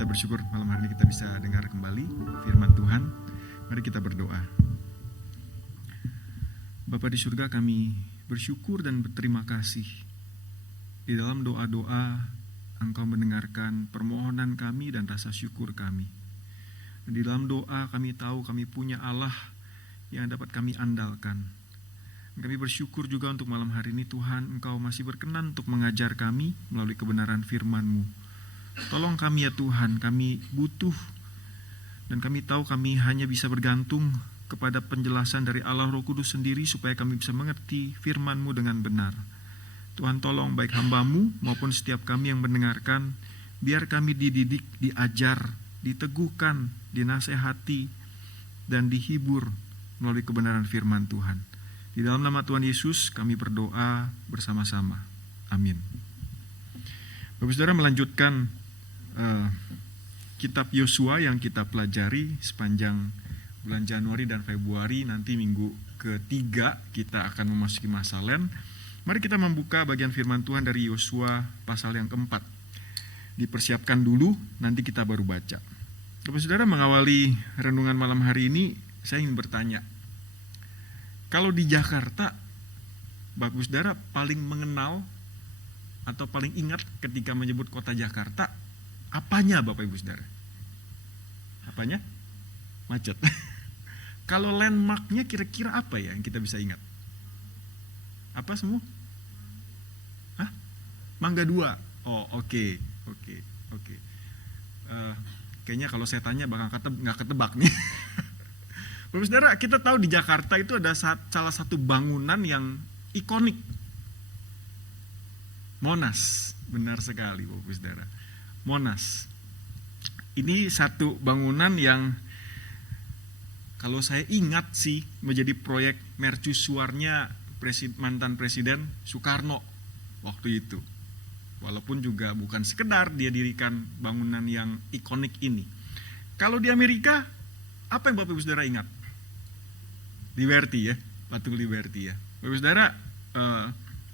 Kita bersyukur malam hari ini kita bisa dengar kembali firman Tuhan. Mari kita berdoa. Bapa di surga, kami bersyukur dan berterima kasih. Di dalam doa-doa Engkau mendengarkan permohonan kami dan rasa syukur kami. Di dalam doa kami tahu kami punya Allah yang dapat kami andalkan. Kami bersyukur juga untuk malam hari ini Tuhan, Engkau masih berkenan untuk mengajar kami melalui kebenaran firman-Mu. Tolong kami ya Tuhan, kami butuh dan kami tahu kami hanya bisa bergantung kepada penjelasan dari Allah Roh Kudus sendiri supaya kami bisa mengerti firman-Mu dengan benar. Tuhan tolong baik hamba-Mu maupun setiap kami yang mendengarkan, biar kami dididik, diajar, diteguhkan, dinasehati, dan dihibur melalui kebenaran firman Tuhan. Di dalam nama Tuhan Yesus kami berdoa bersama-sama. Amin. Bapak Saudara, melanjutkan kitab Yosua yang kita pelajari sepanjang bulan Januari dan Februari. Nanti minggu ketiga kita akan memasuki masa Lent. Mari kita membuka bagian firman Tuhan dari Yosua pasal yang keempat. Dipersiapkan dulu, nanti kita baru baca. Bapak Saudara, mengawali renungan malam hari ini, saya ingin bertanya, kalau di Jakarta, Bapak Saudara paling mengenal atau paling ingat ketika menyebut kota Jakarta, apanya Bapak Ibu Saudara? Apanya? Macet. Kalau landmarknya kira-kira apa ya yang kita bisa ingat? Apa semua? Hah? Mangga 2. Oh, oke. Kayaknya kalau saya tanya bakal nggak ketebak nih. Bapak Saudara, kita tahu di Jakarta itu ada salah satu bangunan yang ikonik. Monas, benar sekali Bapak Saudara. Monas. Ini satu bangunan yang kalau saya ingat sih menjadi proyek mercusuarnya mantan Presiden Soekarno waktu itu. Walaupun juga bukan sekedar dia dirikan bangunan yang ikonik ini. Kalau di Amerika, apa yang Bapak Ibu Saudara ingat? Liberty ya, Patung Liberty ya. Bapak Ibu Saudara,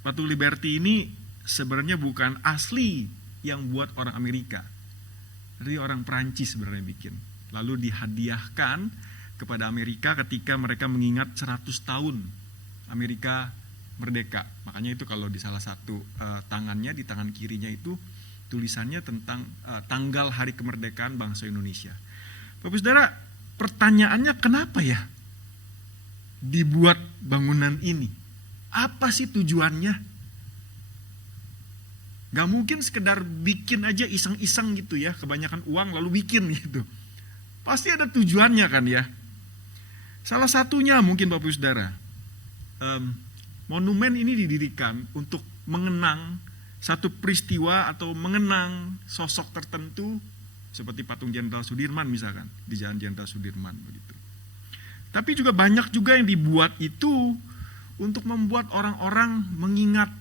Patung Liberty ini sebenarnya bukan asli yang buat orang Amerika. Dari orang Perancis sebenarnya bikin. Lalu dihadiahkan kepada Amerika ketika mereka mengingat 100 tahun Amerika merdeka. Makanya itu kalau di salah satu tangannya, di tangan kirinya itu tulisannya tentang tanggal hari kemerdekaan bangsa Indonesia. Bapak Saudara, pertanyaannya kenapa ya dibuat bangunan ini? Apa sih tujuannya? Gak mungkin sekedar bikin aja iseng-iseng gitu ya, kebanyakan uang lalu bikin gitu. Pasti ada tujuannya kan ya. Salah satunya mungkin Bapak Ibu Saudara, monumen ini didirikan untuk mengenang satu peristiwa atau mengenang sosok tertentu seperti patung Jenderal Sudirman misalkan, di Jalan Jenderal Sudirman begitu. Tapi juga banyak juga yang dibuat itu untuk membuat orang-orang mengingat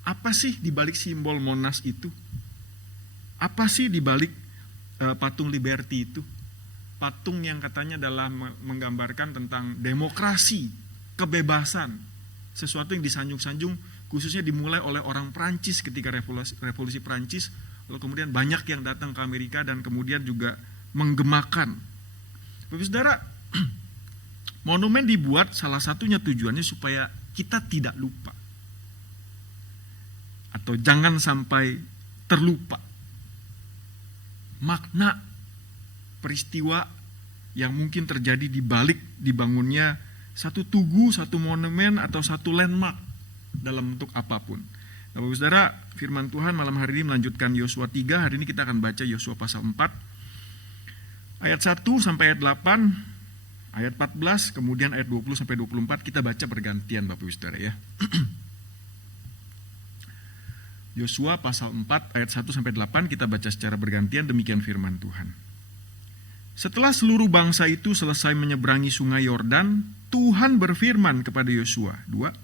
apa sih dibalik simbol Monas itu? Apa sih dibalik patung Liberty itu? Patung yang katanya adalah menggambarkan tentang demokrasi, kebebasan, sesuatu yang disanjung-sanjung khususnya dimulai oleh orang Prancis ketika revolusi Prancis, lalu kemudian banyak yang datang ke Amerika dan kemudian juga menggemakan. Bapak Saudara, monumen dibuat salah satunya tujuannya supaya kita tidak lupa. Atau jangan sampai terlupa makna peristiwa yang mungkin terjadi di balik dibangunnya satu tugu, satu monumen, atau satu landmark dalam bentuk apapun. Nah, Bapak Saudara, firman Tuhan malam hari ini melanjutkan Yosua 3. Hari ini kita akan baca Yosua pasal 4 ayat 1 sampai ayat 8, ayat 14, kemudian ayat 20 sampai 24. Kita baca bergantian Bapak Ibu Saudara ya. Yosua pasal 4 ayat 1 sampai 8 kita baca secara bergantian, demikian firman Tuhan. Setelah seluruh bangsa itu selesai menyeberangi sungai Yordan, Tuhan berfirman kepada Yosua. 2.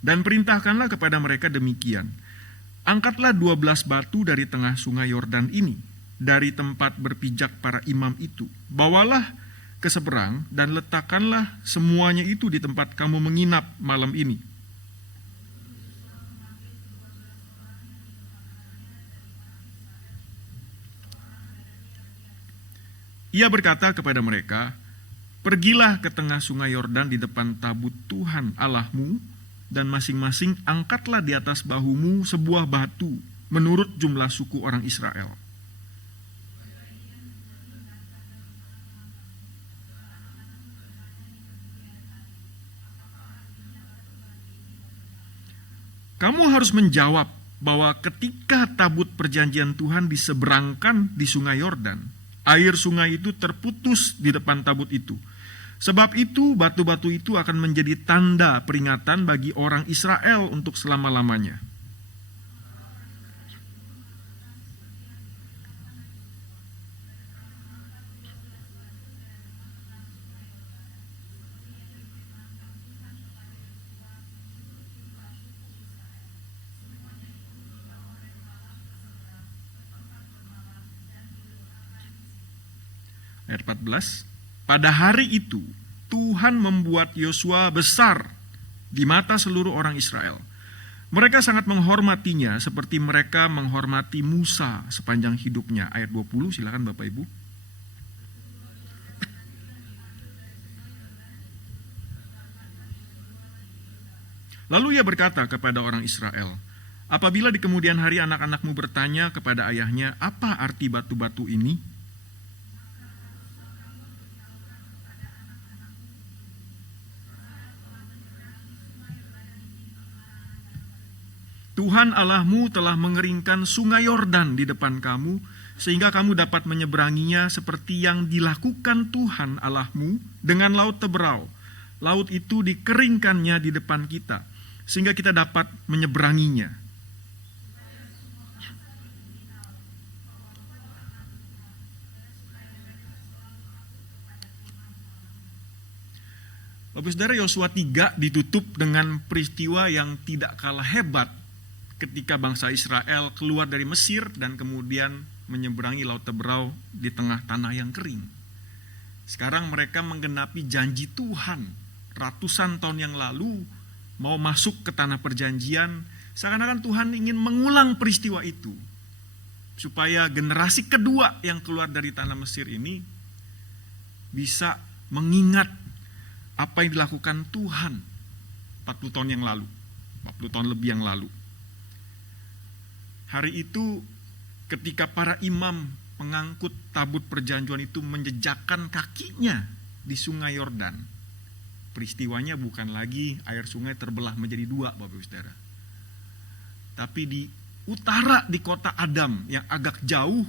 Dan perintahkanlah kepada mereka demikian. Angkatlah 12 batu dari tengah sungai Yordan ini, dari tempat berpijak para imam itu. Bawalah ke seberang dan letakkanlah semuanya itu di tempat kamu menginap malam ini. Ia berkata kepada mereka, "Pergilah ke tengah sungai Yordan di depan tabut Tuhan Allahmu, dan masing-masing angkatlah di atas bahumu sebuah batu menurut jumlah suku orang Israel." Kamu harus menjawab bahwa ketika tabut perjanjian Tuhan diseberangkan di sungai Yordan, air sungai itu terputus di depan tabut itu. Sebab itu batu-batu itu akan menjadi tanda peringatan bagi orang Israel untuk selama-lamanya. Ayat 14, pada hari itu Tuhan membuat Yosua besar di mata seluruh orang Israel. Mereka sangat menghormatinya seperti mereka menghormati Musa sepanjang hidupnya. Ayat 20, silakan Bapak Ibu. Lalu ia berkata kepada orang Israel, apabila di kemudian hari anak-anakmu bertanya kepada ayahnya, apa arti batu-batu ini? Tuhan Allahmu telah mengeringkan sungai Yordan di depan kamu, sehingga kamu dapat menyeberanginya seperti yang dilakukan Tuhan Allahmu dengan laut Teberau. Laut itu dikeringkannya di depan kita, sehingga kita dapat menyeberanginya. Bapak Saudara, Yosua 3 ditutup dengan peristiwa yang tidak kalah hebat ketika bangsa Israel keluar dari Mesir dan kemudian menyeberangi Laut Teberau di tengah tanah yang kering. Sekarang mereka menggenapi janji Tuhan ratusan tahun yang lalu, mau masuk ke tanah perjanjian. Seakan-akan Tuhan ingin mengulang peristiwa itu, supaya generasi kedua yang keluar dari tanah Mesir ini bisa mengingat apa yang dilakukan Tuhan 40 tahun yang lalu, 40 tahun lebih yang lalu. Hari itu ketika para imam mengangkut tabut perjanjian itu menjejakkan kakinya di sungai Yordan, peristiwanya bukan lagi air sungai terbelah menjadi dua, Bapak Ibu Saudara. Tapi di utara di kota Adam yang agak jauh,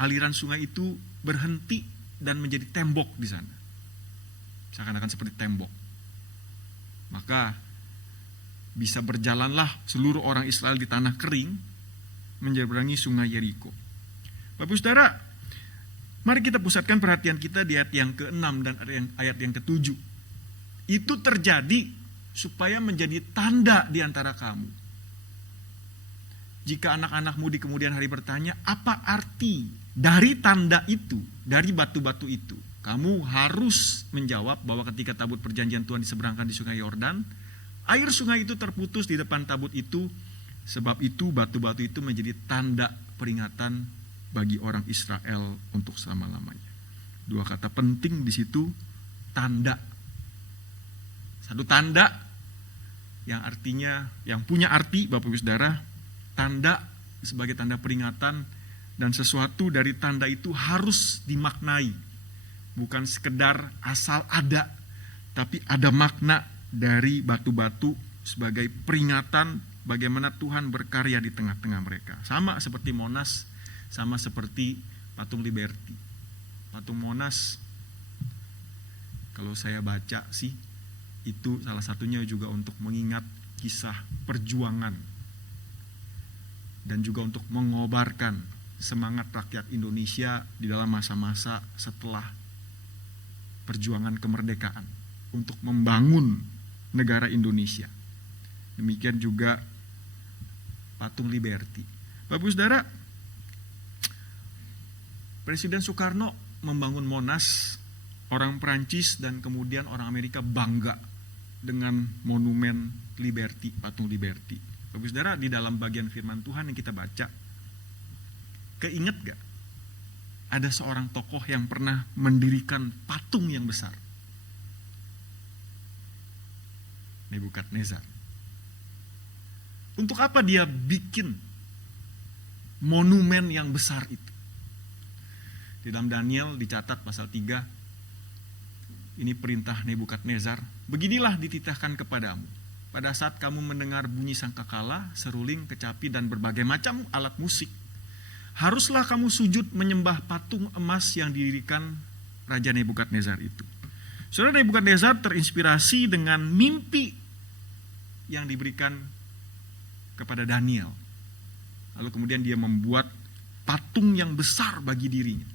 aliran sungai itu berhenti dan menjadi tembok di sana. Seakan-akan seperti tembok. Maka bisa berjalanlah seluruh orang Israel di tanah kering menyeberangi sungai Yeriko. Bapak Saudara, mari kita pusatkan perhatian kita di ayat yang ke-6 dan ayat yang ke-7. Itu terjadi supaya menjadi tanda di antara kamu. Jika anak-anakmu di kemudian hari bertanya, apa arti dari tanda itu, dari batu-batu itu? Kamu harus menjawab bahwa ketika tabut perjanjian Tuhan diseberangkan di sungai Yordan, air sungai itu terputus di depan tabut itu. Sebab itu batu-batu itu menjadi tanda peringatan bagi orang Israel untuk selama-lamanya. Dua kata penting di situ, tanda. Satu tanda yang artinya, yang punya arti Bapak Ibu Saudara, tanda sebagai tanda peringatan, dan sesuatu dari tanda itu harus dimaknai. Bukan sekedar asal ada, tapi ada makna dari batu-batu sebagai peringatan bagaimana Tuhan berkarya di tengah-tengah mereka. Sama seperti Monas, sama seperti patung Liberty. Patung Monas, kalau saya baca sih, itu salah satunya juga untuk mengingat kisah perjuangan dan juga untuk mengobarkan semangat rakyat Indonesia di dalam masa-masa setelah perjuangan kemerdekaan untuk membangun negara Indonesia. Demikian juga patung Liberty. Bapak Saudara, Presiden Soekarno membangun Monas, orang Perancis dan kemudian orang Amerika bangga dengan monumen Liberty, patung Liberty. Bapak Saudara, di dalam bagian firman Tuhan yang kita baca, keinget gak ada seorang tokoh yang pernah mendirikan patung yang besar. Nebukadnezar. Untuk apa dia bikin monumen yang besar itu? Di dalam Daniel dicatat pasal 3, ini perintah Nebukadnezar, beginilah dititahkan kepadamu. Pada saat kamu mendengar bunyi sangkakala, seruling, kecapi, dan berbagai macam alat musik, haruslah kamu sujud menyembah patung emas yang didirikan Raja Nebukadnezar itu. Saudara, Nebukadnezar terinspirasi dengan mimpi yang diberikan kepada Daniel. Lalu kemudian dia membuat patung yang besar bagi dirinya.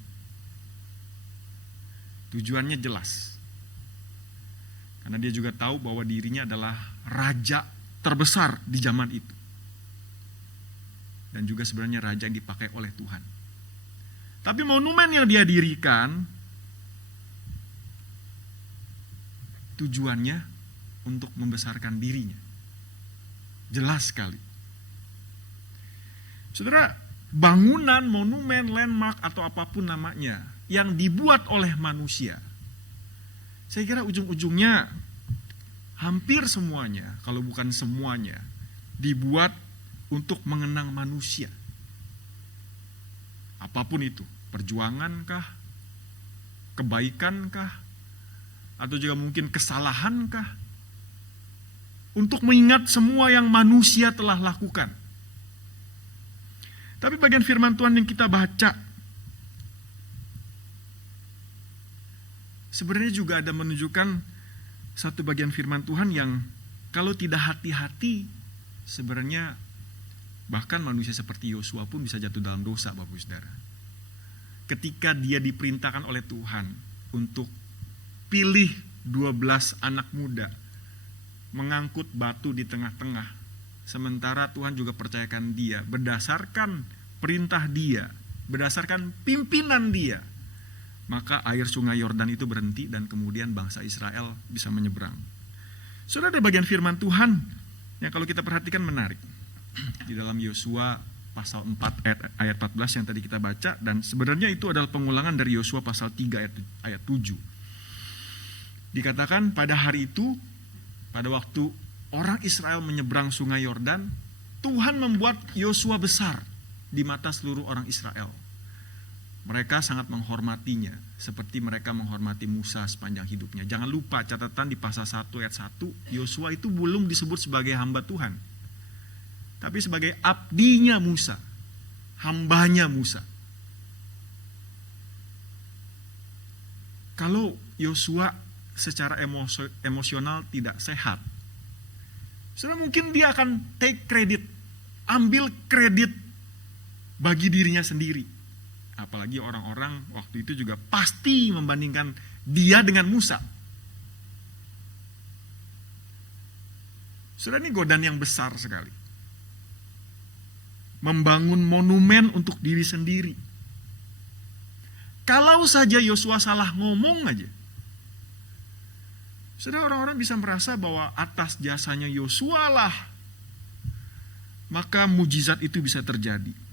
Tujuannya jelas. Karena dia juga tahu bahwa dirinya adalah raja terbesar di zaman itu. Dan juga sebenarnya raja yang dipakai oleh Tuhan. Tapi monumen yang dia dirikan, tujuannya untuk membesarkan dirinya. Jelas sekali. Saudara, bangunan, monumen, landmark, atau apapun namanya, yang dibuat oleh manusia, saya kira ujung-ujungnya hampir semuanya, kalau bukan semuanya, dibuat untuk mengenang manusia. Apapun itu, perjuangankah, kebaikankah, atau juga mungkin kesalahankah, untuk mengingat semua yang manusia telah lakukan. Tapi bagian firman Tuhan yang kita baca, sebenarnya juga ada menunjukkan satu bagian firman Tuhan yang kalau tidak hati-hati, sebenarnya bahkan manusia seperti Yosua pun bisa jatuh dalam dosa, Bapak Ibu Saudara. Ketika dia diperintahkan oleh Tuhan untuk pilih 12 anak muda, mengangkut batu di tengah-tengah, sementara Tuhan juga percayakan dia, berdasarkan perintah dia, berdasarkan pimpinan dia, maka air sungai Yordan itu berhenti dan kemudian bangsa Israel bisa menyeberang. Sudah ada bagian firman Tuhan yang kalau kita perhatikan menarik. Di dalam Yosua pasal 4 ayat 14 yang tadi kita baca, dan sebenarnya itu adalah pengulangan dari Yosua pasal 3 ayat 7. Dikatakan pada hari itu, pada waktu orang Israel menyeberang sungai Yordan, Tuhan membuat Yosua besar di mata seluruh orang Israel. Mereka sangat menghormatinya, seperti mereka menghormati Musa sepanjang hidupnya. Jangan lupa catatan di pasal 1 ayat 1, Yosua itu belum disebut sebagai hamba Tuhan, tapi sebagai abdinya Musa, hambanya Musa. Kalau Yosua secara emosional tidak sehat, sudah mungkin dia akan take credit, ambil kredit bagi dirinya sendiri. Apalagi orang-orang waktu itu juga pasti membandingkan dia dengan Musa. Sudah, ini godaan yang besar sekali. Membangun monumen untuk diri sendiri. Kalau saja Yosua salah ngomong aja, sudah orang-orang bisa merasa bahwa atas jasanya Yosua lah, maka mujizat itu bisa terjadi.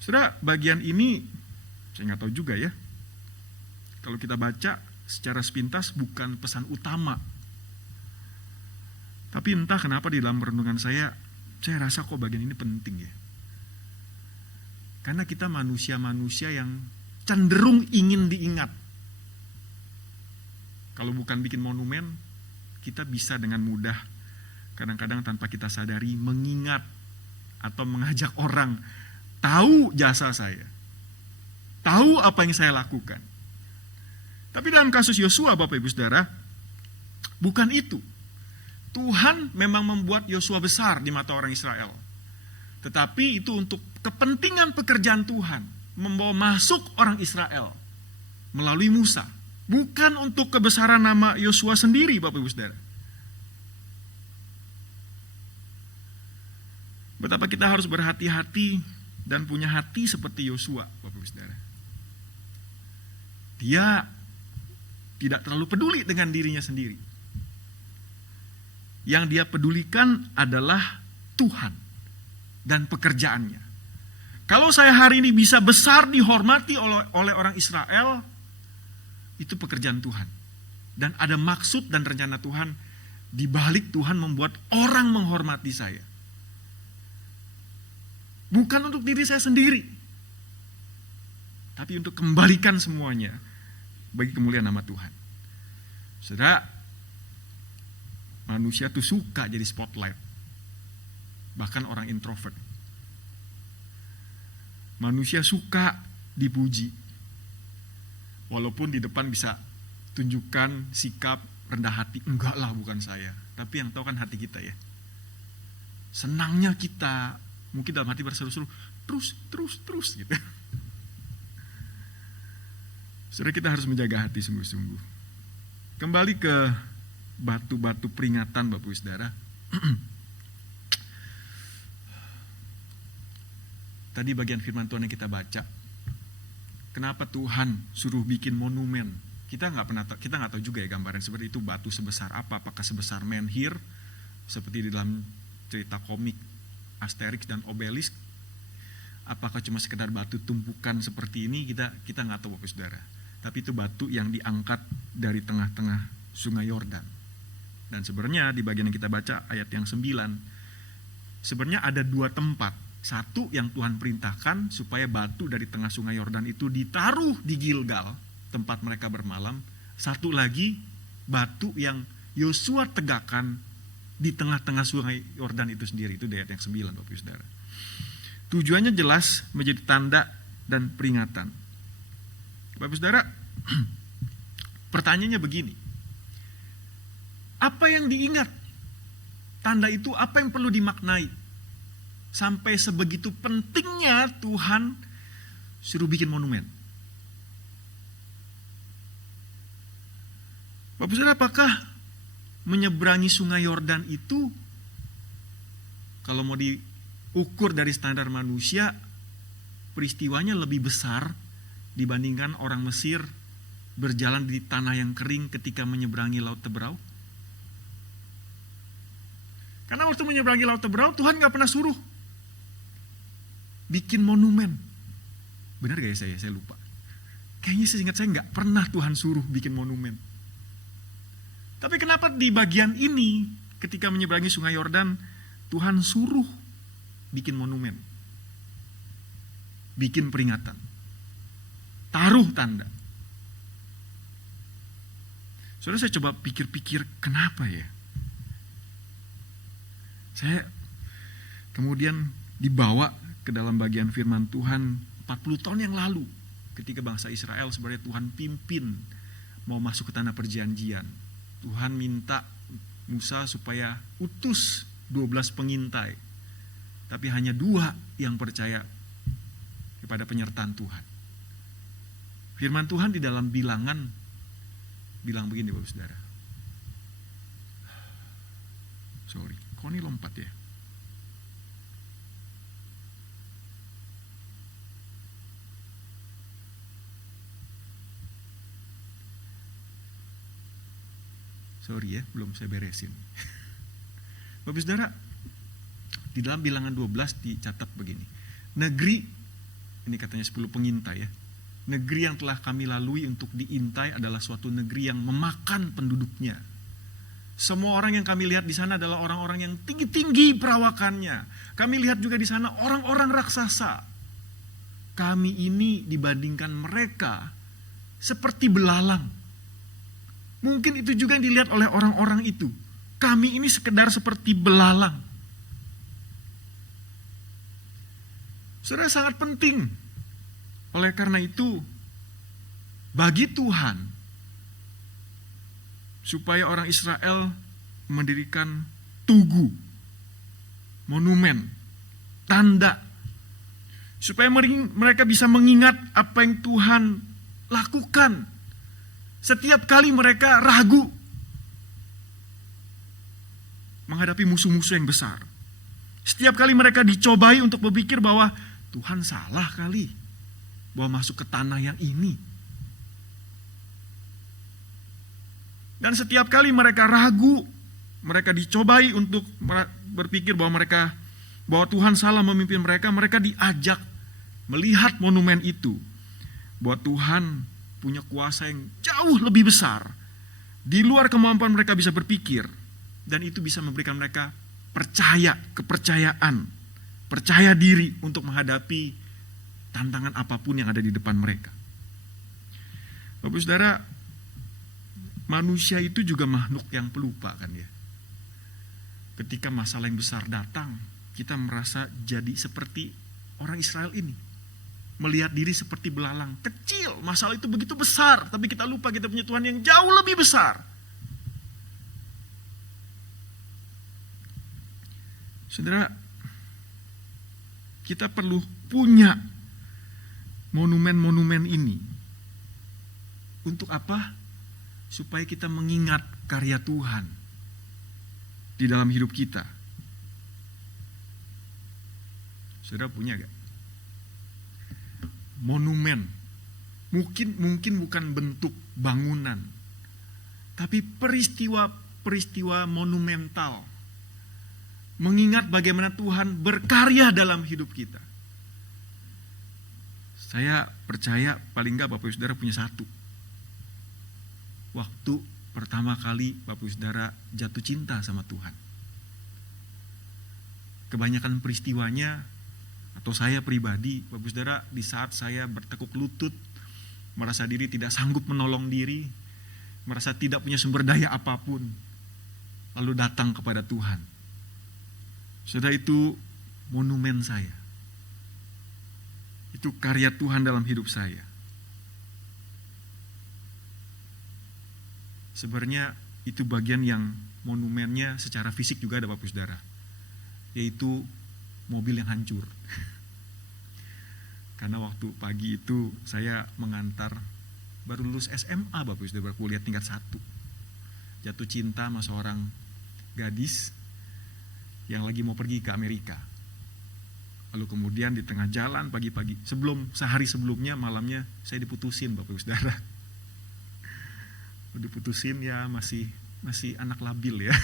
Sudah, bagian ini saya nggak tahu juga ya. Kalau kita baca secara sepintas bukan pesan utama. Tapi entah kenapa di dalam renungan saya rasa kok bagian ini penting ya. Karena kita manusia-manusia yang cenderung ingin diingat. Kalau bukan bikin monumen, kita bisa dengan mudah, kadang-kadang tanpa kita sadari, mengingat atau mengajak orang tahu jasa saya, tahu apa yang saya lakukan. Tapi dalam kasus Yosua, Bapak Ibu Saudara, bukan itu. Tuhan memang membuat Yosua besar di mata orang Israel. Tetapi itu untuk kepentingan pekerjaan Tuhan, membawa masuk orang Israel melalui Musa. Bukan untuk kebesaran nama Yosua sendiri, Bapak Ibu Saudara. Betapa kita harus berhati-hati dan punya hati seperti Yosua, Bapak Ibu Saudara. Dia tidak terlalu peduli dengan dirinya sendiri. Yang dia pedulikan adalah Tuhan dan pekerjaannya. Kalau saya hari ini bisa besar dihormati oleh orang Israel, itu pekerjaan Tuhan. Dan ada maksud dan rencana Tuhan, di balik Tuhan membuat orang menghormati saya. Bukan untuk diri saya sendiri, tapi untuk kembalikan semuanya bagi kemuliaan nama Tuhan. Saudara, manusia tuh suka jadi spotlight. Bahkan orang introvert. Manusia suka dipuji. Walaupun di depan bisa tunjukkan sikap rendah hati. Enggak lah, bukan saya. Tapi yang tahu kan hati kita ya. Senangnya kita, mungkin dalam hati berseru-seru, terus gitu. Saudara, kita harus menjaga hati sungguh-sungguh. Kembali ke batu-batu peringatan Bapak Saudara. Tadi bagian firman Tuhan yang kita baca. Kenapa Tuhan suruh bikin monumen? Kita nggak tahu juga ya gambaran seperti itu, batu sebesar apa? Apakah sebesar menhir seperti di dalam cerita komik Asterix dan Obelix? Apakah cuma sekedar batu tumpukan seperti ini? Kita nggak tahu Bapak Saudara. Tapi itu batu yang diangkat dari tengah-tengah Sungai Yordan. Dan sebenarnya di bagian yang kita baca ayat yang 9, sebenarnya ada dua tempat. Satu yang Tuhan perintahkan supaya batu dari tengah Sungai Yordan itu ditaruh di Gilgal, tempat mereka bermalam. Satu lagi batu yang Yosua tegakkan di tengah-tengah Sungai Yordan itu sendiri. Itu di ayat yang 9 Bapak Saudara. Tujuannya jelas, menjadi tanda dan peringatan. Bapak Saudara, pertanyaannya begini. Apa yang diingat? Tanda itu apa yang perlu dimaknai? Sampai sebegitu pentingnya Tuhan suruh bikin monumen. Bapak Saudara, apakah menyeberangi Sungai Yordan itu, kalau mau diukur dari standar manusia, peristiwanya lebih besar dibandingkan orang Mesir berjalan di tanah yang kering ketika menyeberangi Laut Teberau? Karena waktu menyeberangi Laut Teberau, Tuhan gak pernah suruh bikin monumen. Benar gak ya saya lupa. Kayaknya seingat saya gak pernah Tuhan suruh bikin monumen. Tapi kenapa di bagian ini, ketika menyeberangi Sungai Yordan, Tuhan suruh bikin monumen. Bikin peringatan. Taruh tanda. Saudara, saya coba pikir-pikir kenapa ya. Saya kemudian dibawa ke dalam bagian firman Tuhan 40 tahun yang lalu, ketika bangsa Israel sebenarnya Tuhan pimpin mau masuk ke tanah perjanjian. Tuhan minta Musa supaya utus 12 pengintai, tapi hanya 2 yang percaya kepada penyertaan Tuhan. Firman Tuhan di dalam Bilangan bilang begini Bapak Saudara. Sorry, kok ini lompat ya? Sorry ya, belum saya beresin. Bapak Saudara, di dalam Bilangan 12 dicatat begini. Negeri, ini katanya 10 pengintai ya. Negeri yang telah kami lalui untuk diintai adalah suatu negeri yang memakan penduduknya. Semua orang yang kami lihat di sana adalah orang-orang yang tinggi-tinggi perawakannya. Kami lihat juga di sana orang-orang raksasa. Kami ini dibandingkan mereka seperti belalang. Mungkin itu juga yang dilihat oleh orang-orang itu. Kami ini sekedar seperti belalang. Saudara, sangat penting. Oleh karena itu, bagi Tuhan, supaya orang Israel mendirikan tugu, monumen, tanda, supaya mereka bisa mengingat apa yang Tuhan lakukan. Setiap kali mereka ragu menghadapi musuh-musuh yang besar. Setiap kali mereka dicobai untuk berpikir bahwa Tuhan salah kali bahwa masuk ke tanah yang ini. Dan setiap kali mereka ragu, mereka dicobai untuk berpikir bahwa Tuhan salah memimpin mereka, mereka diajak melihat monumen itu, bahwa Tuhan punya kuasa yang jauh lebih besar, di luar kemampuan mereka bisa berpikir, dan itu bisa memberikan mereka kepercayaan, percaya diri untuk menghadapi tantangan apapun yang ada di depan mereka. Bapak Saudara, manusia itu juga makhluk yang pelupa kan ya. Ketika masalah yang besar datang, kita merasa jadi seperti orang Israel ini. Melihat diri seperti belalang kecil, masalah itu begitu besar, tapi kita lupa kita punya Tuhan yang jauh lebih besar. Saudara, kita perlu punya monumen-monumen ini. Untuk apa? Supaya kita mengingat karya Tuhan di dalam hidup kita. Saudara punya gak? Monumen. Mungkin bukan bentuk bangunan, tapi peristiwa monumental. Mengingat bagaimana Tuhan berkarya dalam hidup kita. Saya percaya paling gak Bapak Saudara punya satu. Waktu pertama kali Bapak Saudara jatuh cinta sama Tuhan. Kebanyakan peristiwanya, atau saya pribadi, Bapak Saudara, di saat saya bertekuk lutut, merasa diri tidak sanggup menolong diri, merasa tidak punya sumber daya apapun, lalu datang kepada Tuhan. Saudara, itu monumen saya. Itu karya Tuhan dalam hidup saya. Sebenarnya itu bagian yang monumennya secara fisik juga ada Bapak Saudara. Yaitu mobil yang hancur. Karena waktu pagi itu saya mengantar baru lulus SMA Bapak Saudara, kuliah tingkat 1. Jatuh cinta sama seorang gadis yang lagi mau pergi ke Amerika. Lalu kemudian di tengah jalan pagi-pagi, sehari sebelumnya malamnya saya diputusin Bapak Saudara. Diputusin ya masih anak labil ya.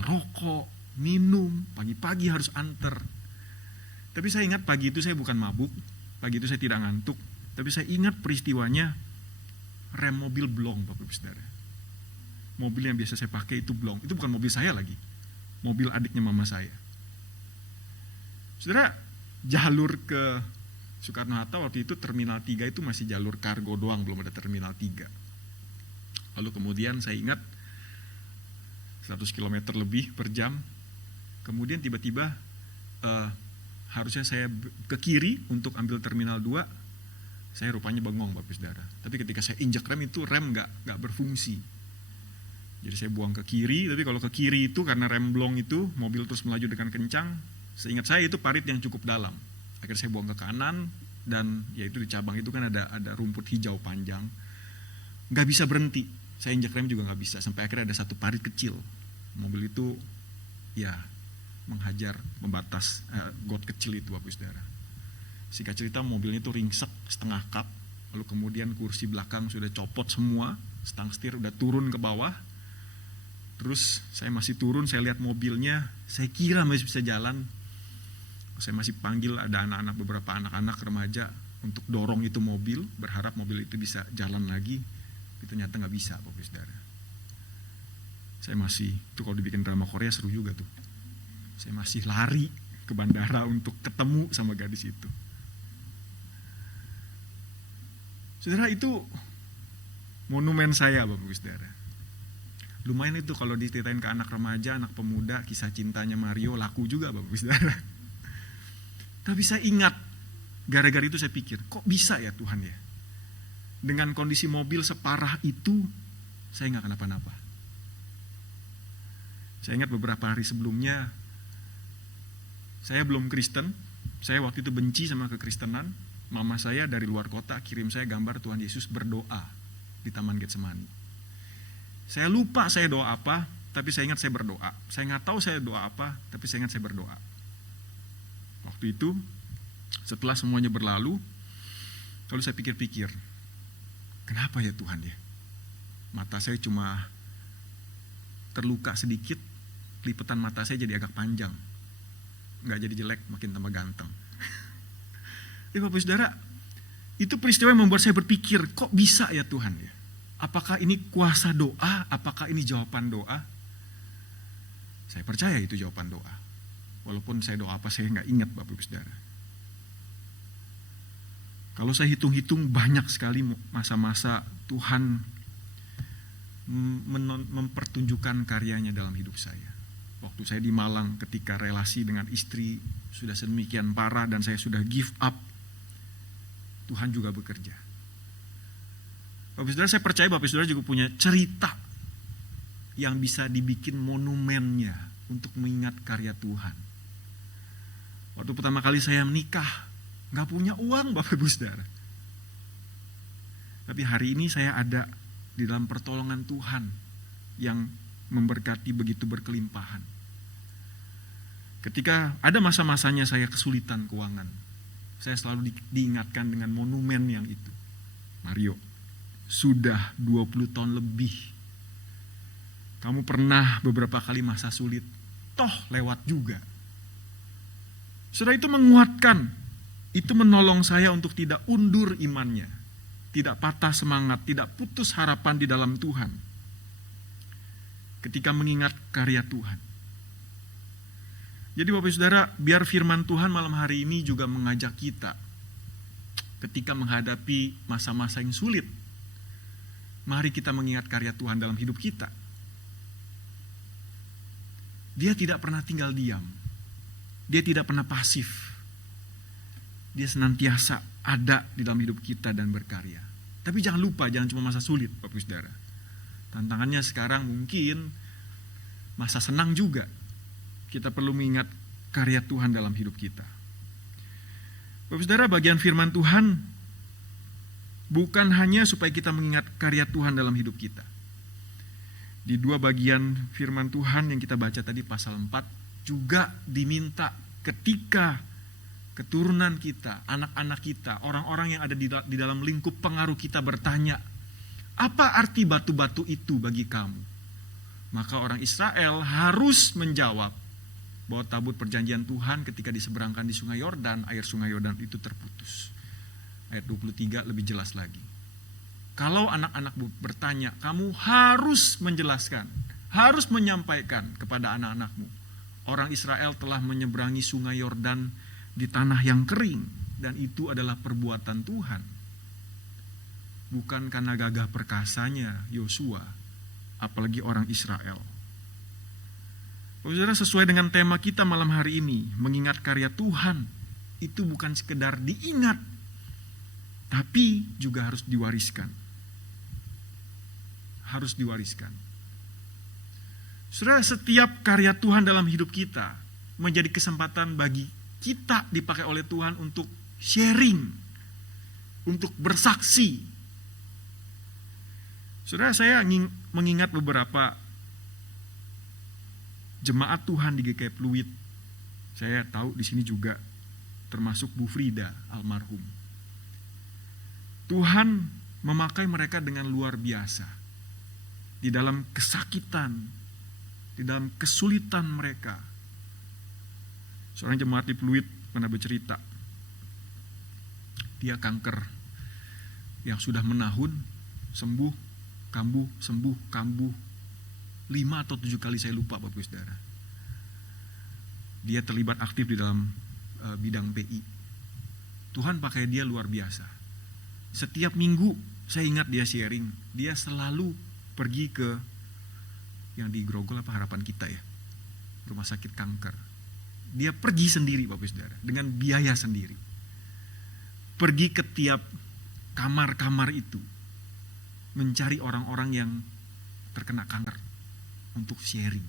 Rokok, minum, pagi-pagi harus anter. Tapi saya ingat pagi itu saya bukan mabuk, pagi itu saya tidak ngantuk, tapi saya ingat peristiwanya rem mobil blong Bapak Saudara. Mobil yang biasa saya pakai itu blong, itu bukan mobil saya lagi, mobil adiknya mama saya. Saudara, jalur ke Soekarno-Hatta waktu itu Terminal 3 itu masih jalur kargo doang, belum ada Terminal 3. Lalu kemudian saya ingat 100 km lebih per jam. Kemudian tiba-tiba harusnya saya ke kiri untuk ambil Terminal 2. Saya rupanya bengong Bapak Saudara. Tapi ketika saya injak rem itu rem nggak berfungsi. Jadi saya buang ke kiri, tapi kalau ke kiri itu karena rem blong itu mobil terus melaju dengan kencang. Seingat saya itu parit yang cukup dalam. Akhirnya saya buang ke kanan dan ya itu di cabang itu kan ada rumput hijau panjang. Nggak bisa berhenti. Saya injak rem juga nggak bisa, sampai akhirnya ada satu parit kecil. Mobil itu ya menghajar membatas got kecil itu Bapak Saudara. Singkat cerita mobilnya itu ringsek setengah kap, lalu kemudian kursi belakang sudah copot semua, stang setir udah turun ke bawah. Terus saya masih turun, saya lihat mobilnya, saya kira masih bisa jalan. Saya masih panggil ada beberapa anak-anak remaja untuk dorong itu mobil, berharap mobil itu bisa jalan lagi. Ternyata nggak bisa Bapak Saudara. Saya masih, itu kalau dibikin drama Korea seru juga tuh. Saya masih lari ke bandara untuk ketemu sama gadis itu. Saudara, itu monumen saya Bapak Saudara. Lumayan itu kalau diceritain ke anak remaja, anak pemuda, kisah cintanya Mario laku juga Bapak Saudara. Tapi saya ingat, gara-gara itu saya pikir, kok bisa ya Tuhan ya? Dengan kondisi mobil separah itu, saya nggak kenapa-napa. Saya ingat beberapa hari sebelumnya, saya belum Kristen, saya waktu itu benci sama kekristenan. Mama saya dari luar kota kirim saya gambar Tuhan Yesus berdoa di Taman Getsemani. Saya lupa saya doa apa, tapi saya ingat saya berdoa. Saya nggak tahu saya doa apa, tapi saya ingat saya berdoa. Waktu itu, setelah semuanya berlalu, lalu saya pikir-pikir, kenapa ya Tuhan ya? Mata saya cuma terluka sedikit, lipetan mata saya jadi agak panjang. Nggak jadi jelek, makin tambah ganteng. Bapak Saudara, itu peristiwa yang membuat saya berpikir, kok bisa ya Tuhan ya? Apakah ini kuasa doa? Apakah ini jawaban doa? Saya percaya itu jawaban doa. Walaupun saya doa apa saya nggak ingat Bapak Saudara. Kalau saya hitung-hitung banyak sekali masa-masa Tuhan mempertunjukkan karyanya dalam hidup saya. Waktu saya di Malang ketika relasi dengan istri sudah sedemikian parah dan saya sudah give up, Tuhan juga bekerja. Bapak Saudara, saya percaya Bapak Saudara juga punya cerita yang bisa dibikin monumennya untuk mengingat karya Tuhan. Waktu pertama kali saya menikah, gak punya uang Bapak Ibu Saudara. Tapi hari ini saya ada di dalam pertolongan Tuhan yang memberkati begitu berkelimpahan. Ketika ada masa-masanya saya kesulitan keuangan, saya selalu diingatkan dengan monumen yang itu. Mario, sudah 20 tahun lebih kamu pernah beberapa kali masa sulit, toh lewat juga. Saudara, itu menguatkan, itu menolong saya untuk tidak undur imannya, tidak patah semangat, tidak putus harapan di dalam Tuhan. Ketika mengingat karya Tuhan. Jadi Bapak Saudara, biar firman Tuhan malam hari ini juga mengajak kita ketika menghadapi masa-masa yang sulit. Mari kita mengingat karya Tuhan dalam hidup kita. Dia tidak pernah tinggal diam. Dia tidak pernah pasif. Dia senantiasa ada di dalam hidup kita dan berkarya. Tapi jangan lupa, jangan cuma masa sulit Bapak Saudara. Tantangannya sekarang mungkin masa senang juga. Kita perlu mengingat karya Tuhan dalam hidup kita. Bapak Saudara, bagian firman Tuhan bukan hanya supaya kita mengingat karya Tuhan dalam hidup kita. Di dua bagian firman Tuhan yang kita baca tadi pasal 4 juga diminta ketika keturunan kita, anak-anak kita, orang-orang yang ada di dalam lingkup pengaruh kita bertanya, apa arti batu-batu itu bagi kamu? Maka orang Israel harus menjawab bahwa tabut perjanjian Tuhan ketika diseberangkan di sungai Yordan, air sungai Yordan itu terputus. Ayat 23 lebih jelas lagi. Kalau anak-anak bertanya, kamu harus menjelaskan, harus menyampaikan kepada anak-anakmu. Orang Israel telah menyeberangi sungai Yordan di tanah yang kering, dan itu adalah perbuatan Tuhan. Bukan karena gagah perkasanya Yosua, apalagi orang Israel. Saudara, sesuai dengan tema kita malam hari ini, mengingat karya Tuhan, itu bukan sekedar diingat, tapi juga harus diwariskan. Harus diwariskan. Saudara, setiap karya Tuhan dalam hidup kita menjadi kesempatan bagi kita dipakai oleh Tuhan untuk sharing, untuk bersaksi. Saudara, saya mengingat beberapa jemaat Tuhan di GKI Pluit. Saya tahu di sini juga termasuk Bu Frida almarhum. Tuhan memakai mereka dengan luar biasa. Di dalam kesakitan, di dalam kesulitan mereka. Seorang jemaat di Pluit pernah bercerita, dia kanker yang sudah menahun, sembuh, kambuh, sembuh, kambuh. 5 atau 7 kali saya lupa Bapak Saudara. Dia terlibat aktif di dalam bidang PI. Tuhan pakai dia luar biasa. Setiap minggu saya ingat dia sharing, dia selalu pergi ke yang di Grogol apa Harapan Kita ya, rumah sakit kanker. Dia pergi sendiri Bapak Saudara, dengan biaya sendiri. Pergi ke tiap kamar-kamar itu, mencari orang-orang yang terkena kanker untuk sharing.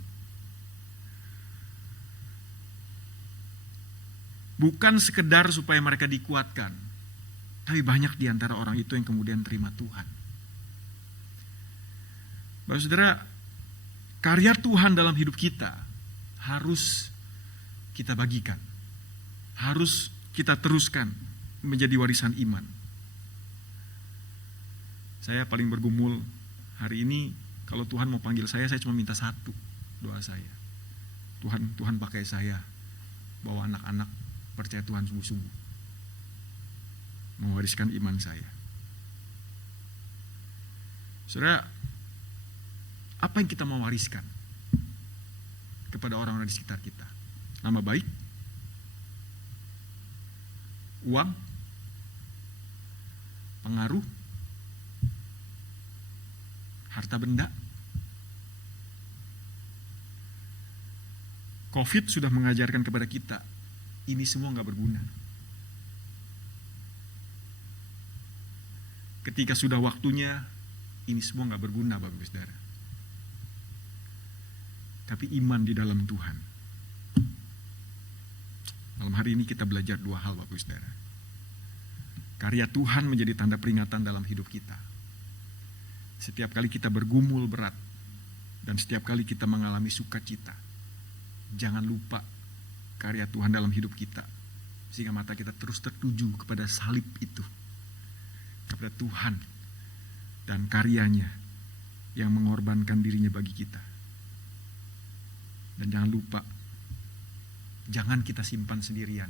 Bukan sekedar supaya mereka dikuatkan, tapi banyak di antara orang itu yang kemudian terima Tuhan. Bapak Saudara, karya Tuhan dalam hidup kita harus kita bagikan. Harus kita teruskan menjadi warisan iman. Saya paling bergumul hari ini, kalau Tuhan mau panggil saya cuma minta satu doa saya. Tuhan pakai saya, bawa anak-anak percaya Tuhan sungguh-sungguh. mewariskan iman saya. Saudara, apa yang kita mau wariskan kepada orang-orang di sekitar kita? Nama baik? Uang? Pengaruh? Harta benda? COVID sudah mengajarkan kepada kita, ini semua nggak berguna. Ketika sudah waktunya, ini semua nggak berguna, Bapak Ibu Saudara. Tapi iman di dalam Tuhan. Malam hari ini kita belajar dua hal, Bapak Ibu Saudara. Karya Tuhan menjadi tanda peringatan dalam hidup kita. Setiap kali kita bergumul berat, dan setiap kali kita mengalami sukacita, jangan lupa karya Tuhan dalam hidup kita, sehingga mata kita terus tertuju kepada salib itu, kepada Tuhan dan karyanya yang mengorbankan dirinya bagi kita. Dan jangan lupa, jangan kita simpan sendirian,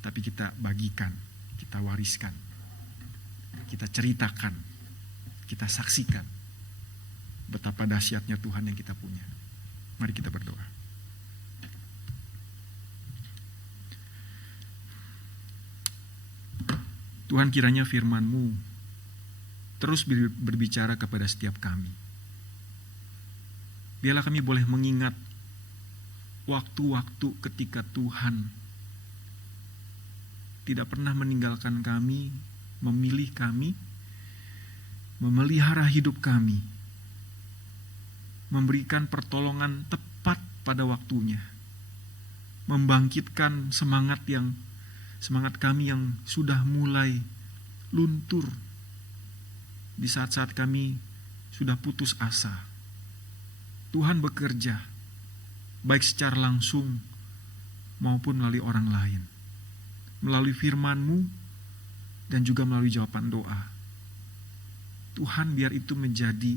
tapi kita bagikan, kita wariskan, kita ceritakan, kita saksikan betapa dahsyatnya Tuhan yang kita punya. Mari kita berdoa. Tuhan, kiranya firman-Mu terus berbicara kepada setiap kami. Biarlah kami boleh mengingat waktu-waktu ketika Tuhan tidak pernah meninggalkan kami, memilih kami, memelihara hidup kami, memberikan pertolongan tepat pada waktunya, membangkitkan semangat kami yang sudah mulai luntur di saat-saat kami sudah putus asa. Tuhan bekerja baik secara langsung maupun melalui orang lain, melalui firman-Mu dan juga melalui jawaban doa. Tuhan, biar itu menjadi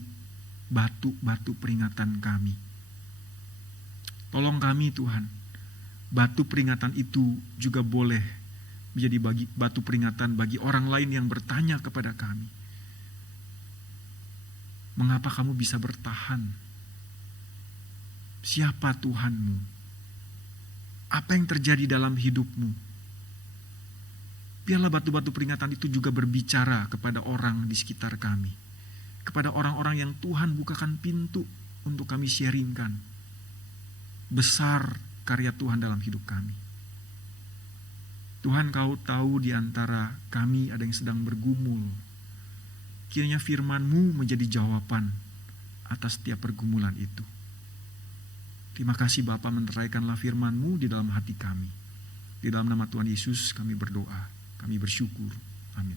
batu-batu peringatan kami. Tolong kami Tuhan, batu peringatan itu juga boleh menjadi batu peringatan bagi orang lain yang bertanya kepada kami. Mengapa kamu bisa bertahan? Siapa Tuhan-Mu? Apa yang terjadi dalam hidup-Mu? Biarlah batu-batu peringatan itu juga berbicara kepada orang di sekitar kami. Kepada orang-orang yang Tuhan bukakan pintu untuk kami sharingkan. Besar karya Tuhan dalam hidup kami. Tuhan, Kau tahu di antara kami ada yang sedang bergumul. Kiranya firman-Mu menjadi jawaban atas setiap pergumulan itu. Terima kasih Bapa, meneraikanlah firman-Mu di dalam hati kami. Di dalam nama Tuhan Yesus kami berdoa, kami bersyukur. Amin.